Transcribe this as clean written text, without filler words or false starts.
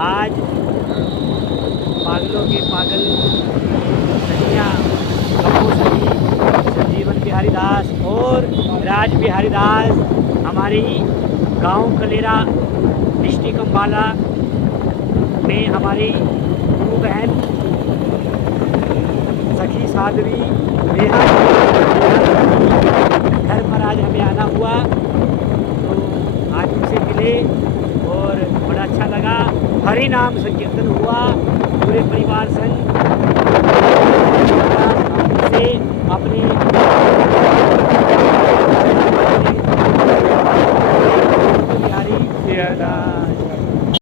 आज पागलों के पागल सखियाँ संजीवन बिहारी दास और राज बिहारी दास हमारी गांव कलेरा डिस्ट्रिक्ट अम्बाला में हमारी गुरु बहन सखी साध्वी नेहा घर पर आज हमें आना हुआ, तो आज उनसे मिले और बड़ा अच्छा लगा। हरि नाम संकीर्तन हुआ पूरे परिवार संग से अपने बिहारी